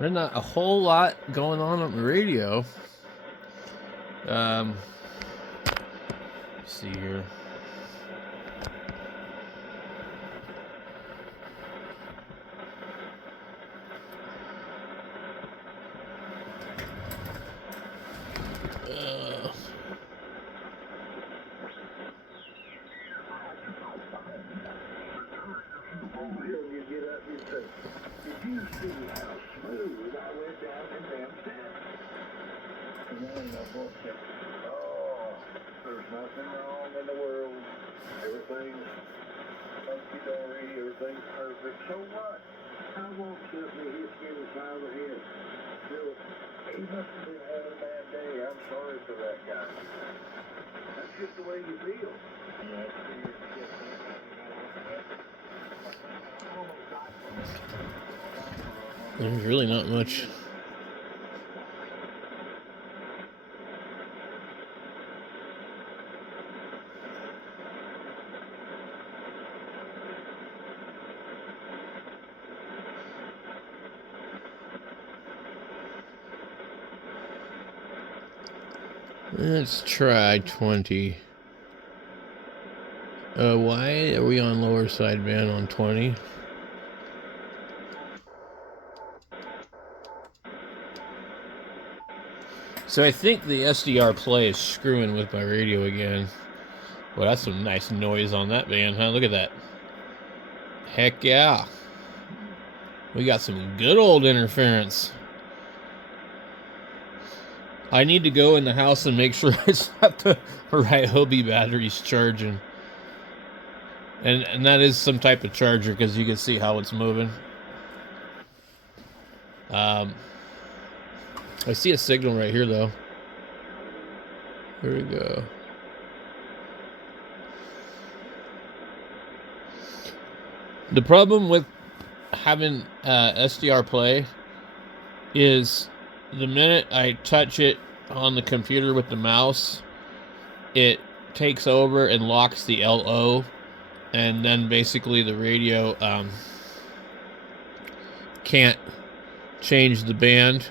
There's not a whole lot going on the radio. Let's see here. There's nothing wrong in the world. Everything's hunky-dory, everything's perfect. So what? I won't just be hithkit and side of the head. Still, he must have been having a bad day. I'm sorry for that guy. That's just the way you feel. There's really not much. Let's try 20. Why are we on lower sideband on 20? So I think the SDR play is screwing with my radio again. Well, that's some nice noise on that band, huh? Look at that. Heck yeah. We got some good old interference. I need to go in the house and make sure it's got the right Hobie batteries charging. And that is some type of charger because you can see how it's moving. I see a signal right here though. Here we go. The problem with having SDR play is the minute I touch it on the computer with the mouse, it takes over and locks the LO, and then basically the radio can't change the band.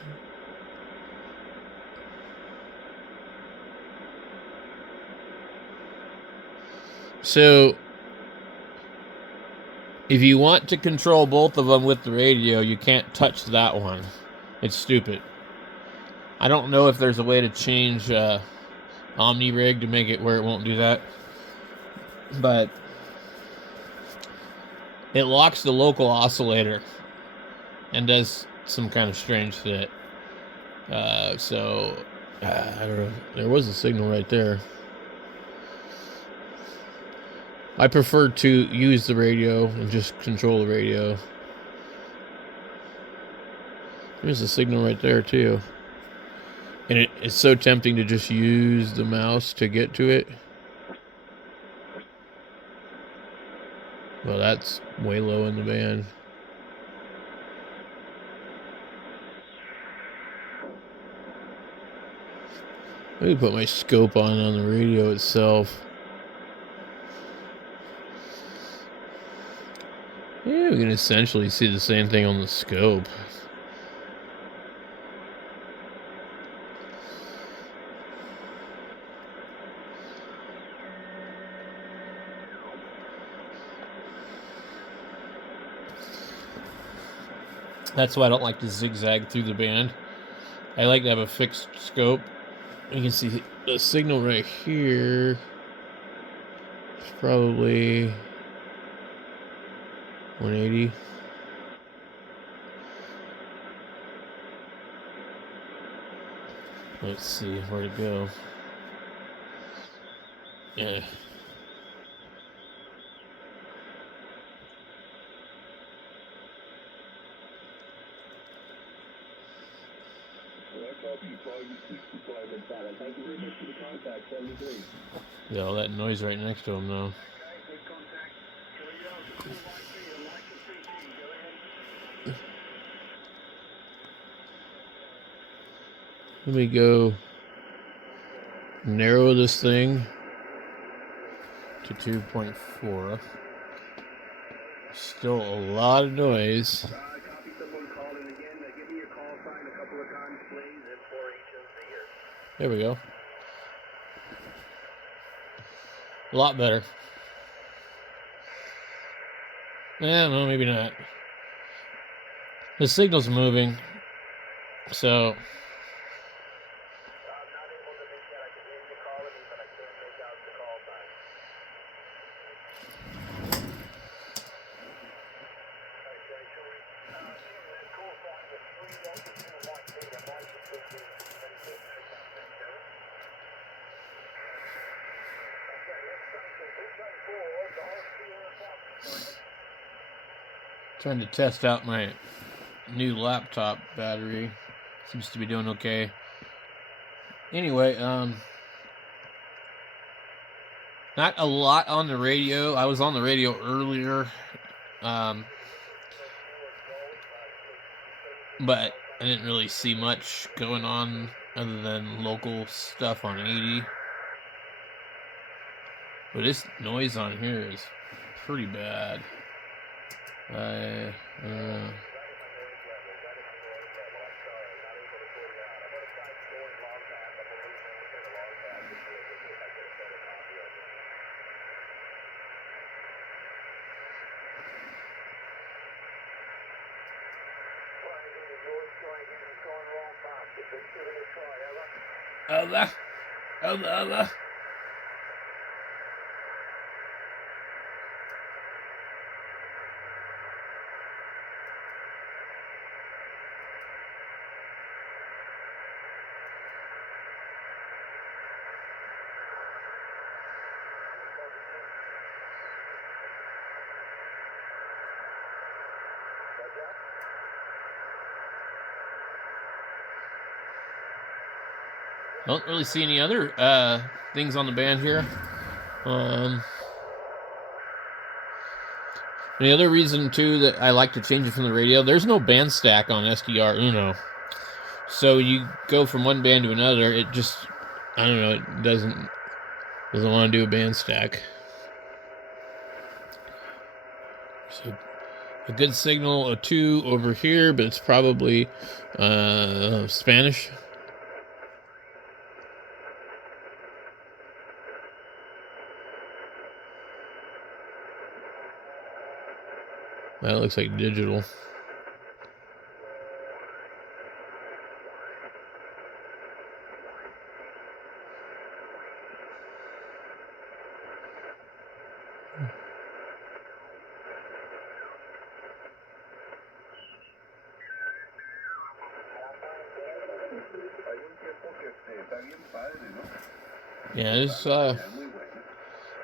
So if you want to control both of them with the radio, you can't touch that one. It's stupid. I don't know if there's a way to change OmniRig to make it where it won't do that. But it locks the local oscillator and does some kind of strange shit. I don't know. There was a signal right there. I prefer to use the radio and just control the radio. There's a signal right there too. And it's so tempting to just use the mouse to get to it. Well, that's way low in the band. Let me put my scope on the radio itself. Yeah, we can essentially see the same thing on the scope. That's why I don't like to zigzag through the band. I like to have a fixed scope. You can see the signal right here. It's probably 180. Let's see where to go. Yeah. Yeah, all that noise right next to him, though. Let me go narrow this thing to 2.4. Still a lot of noise. There we go. A lot better. No, maybe not. The signal's moving, so. Trying to test out my new laptop battery. Seems to be doing okay. Anyway, not a lot on the radio. I was on the radio earlier, but I didn't really see much going on other than local stuff on 80. But this noise on here is pretty bad. Allah. Don't really see any other things on the band here. The other reason too that I like to change it from the radio, there's no band stack on SDR Uno. So you go from one band to another, it just, I don't know, it doesn't want to do a band stack. So a good signal, a 2 over here, but it's probably Spanish. That looks like digital. Yeah,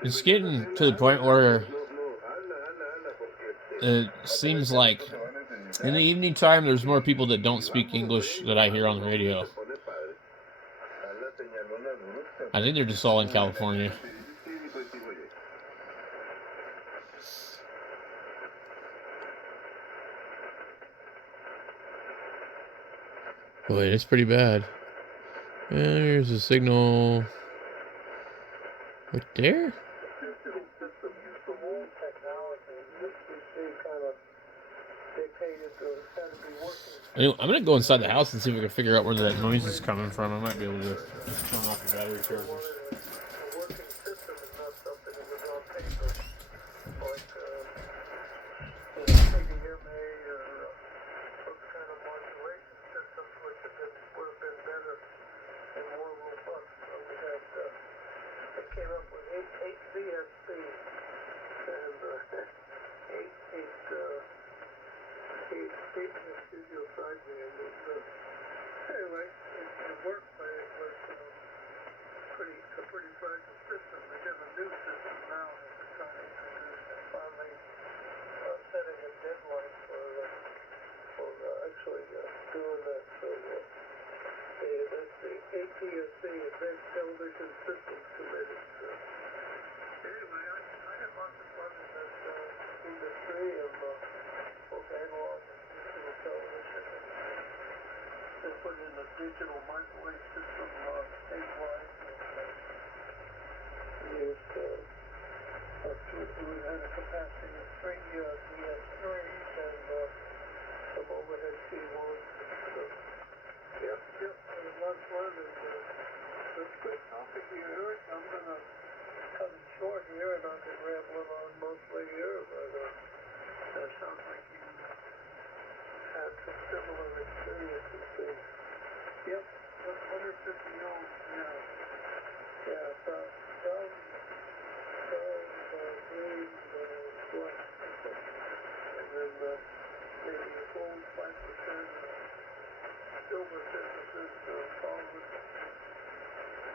it's getting to the point where it seems like in the evening time there's more people that don't speak English that I hear on the radio. I think they're just all in California. Boy, it's pretty bad. And here's the signal right there. Anyway, I'm gonna go inside the house and see if we can figure out where that noise is coming from. I might be able to turn off the battery chargers. Anyway, it worked, but it was a pretty fragile system. They got a new system now that they're trying to introduce, and finally setting a deadline for actually doing that. So that's the ATSC, Advanced Television Systems Committee. So anyway, I had lots of fun in that industry of both analog and digital television. They put in a digital microwave system statewide. We had a capacity of 3 DS3s and some overhead T1s. Yep, it was a lot of fun. And if you hear it, I'm gonna cut it short here, and I've been rambling on mostly here, but that sounds like you had some similar experiences too. Yep, 150 ohms, yeah. Yeah, some green flux, and then maybe a gold 5%, silver 10% solid.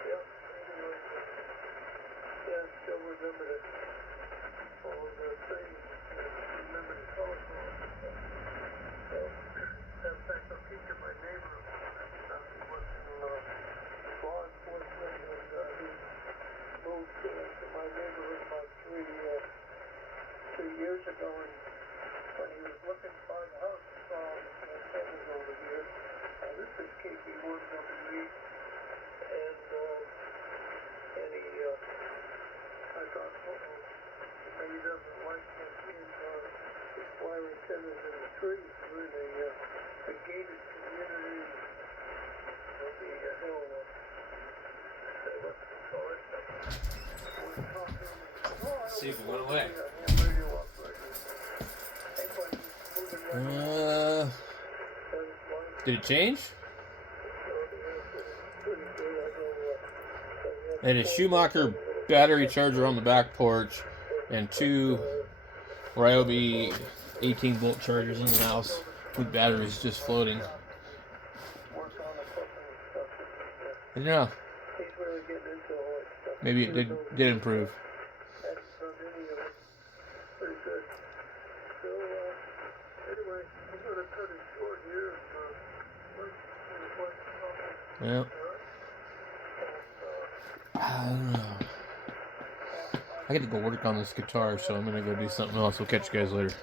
Yep, anyway, yeah, still remember it. All of those things, remember the color code. So, in fact, I'm teaching my neighbor stuff. He was in law enforcement, and he moved to my neighborhood about three years ago, and when he was looking to buy the house, he saw the antennas over here. This is KP1WE, and he, I thought, maybe he doesn't like seeing wire antennas in the trees. We're in a gated community of the hill. What do we call it? We're talking. See if it went away. Ham radio operator. Hey, buddy, moving right. Did it change? And a Schumacher battery charger on the back porch, and two Ryobi 18-volt chargers in the house with batteries just floating. I don't know. Maybe it did improve. Yeah. I don't know. I got to go work on this guitar, so I'm going to go do something else. We'll catch you guys later.